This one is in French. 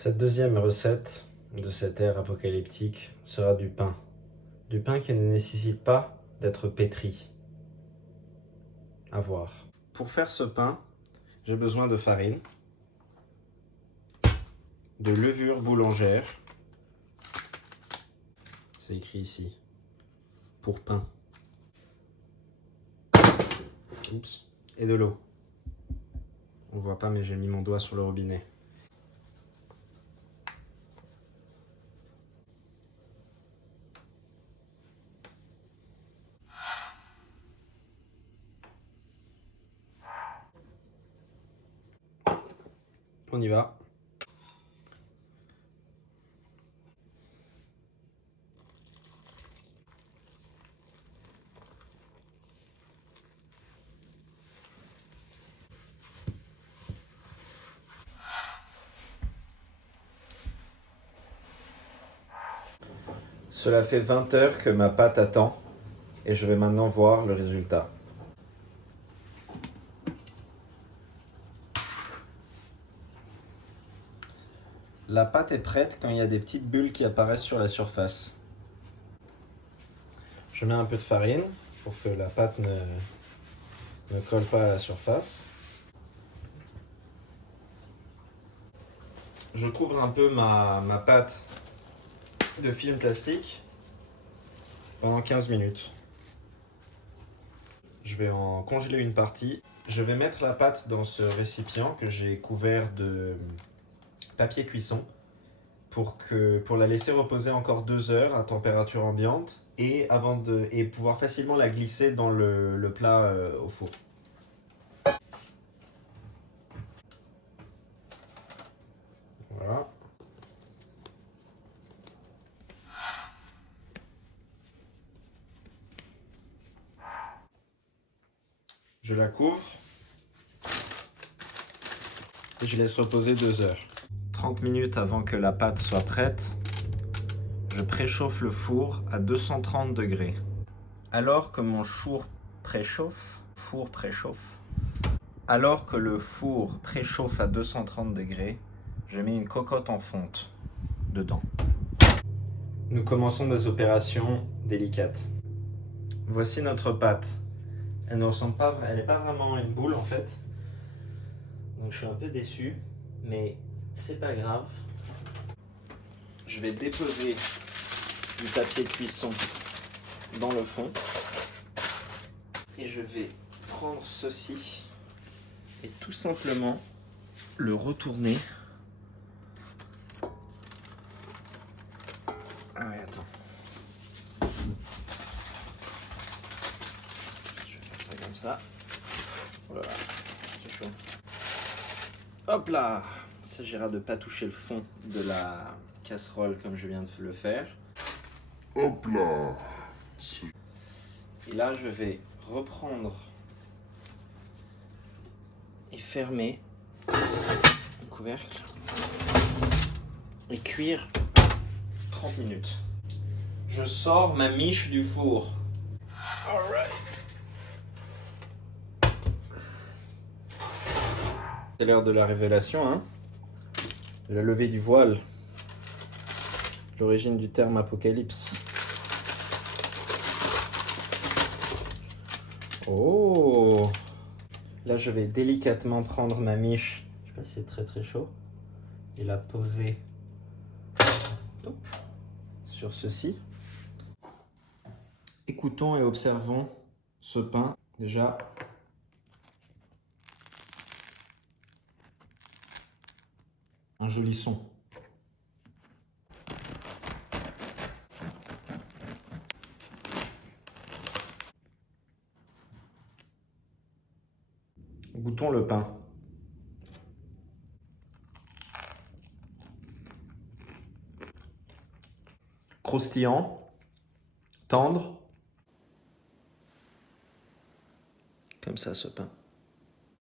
Cette deuxième recette de cette ère apocalyptique sera du pain. Du pain qui ne nécessite pas d'être pétri. À voir. Pour faire ce pain, j'ai besoin de farine, de levure boulangère, c'est écrit ici, pour pain, oups, et de l'eau. On voit pas mais j'ai mis mon doigt sur le robinet. On y va. Cela fait 20 heures que ma pâte attend et je vais maintenant voir le résultat. La pâte est prête quand il y a des petites bulles qui apparaissent sur la surface. Je mets un peu de farine pour que la pâte ne colle pas à la surface. Je couvre un peu ma pâte de film plastique pendant 15 minutes. Je vais en congeler une partie. Je vais mettre la pâte dans ce récipient que j'ai couvert de papier cuisson pour la laisser reposer encore 2 heures à température ambiante et pouvoir facilement la glisser dans le plat au four. Voilà. Je la couvre et je laisse reposer 2 heures. 30 minutes avant que la pâte soit prête, je préchauffe le four à 230 degrés. Alors que mon four préchauffe, alors que le four préchauffe à 230 degrés, je mets une cocotte en fonte dedans. Nous commençons des opérations délicates. Voici notre pâte. Elle ne ressemble pas, elle n'est pas vraiment une boule en fait. Donc je suis un peu déçu, mais c'est pas grave. Je vais déposer du papier cuisson dans le fond et je vais prendre ceci et tout simplement le retourner. Ah ouais, attends. Je vais faire ça comme ça. Oh là là, c'est chaud. Hop là! Il s'agira de ne pas toucher le fond de la casserole comme je viens de le faire. Hop là! Et là, je vais reprendre et fermer le couvercle et cuire 30 minutes. Je sors ma miche du four. Alright. C'est l'heure de la révélation, hein? De la levée du voile. L'origine du terme apocalypse. Oh! Là, je vais délicatement prendre ma miche. Je sais pas si c'est très très chaud. Et la poser sur ceci. Écoutons et observons ce pain. Déjà, un joli son. Goûtons le pain. Croustillant, tendre. Comme ça, ce pain.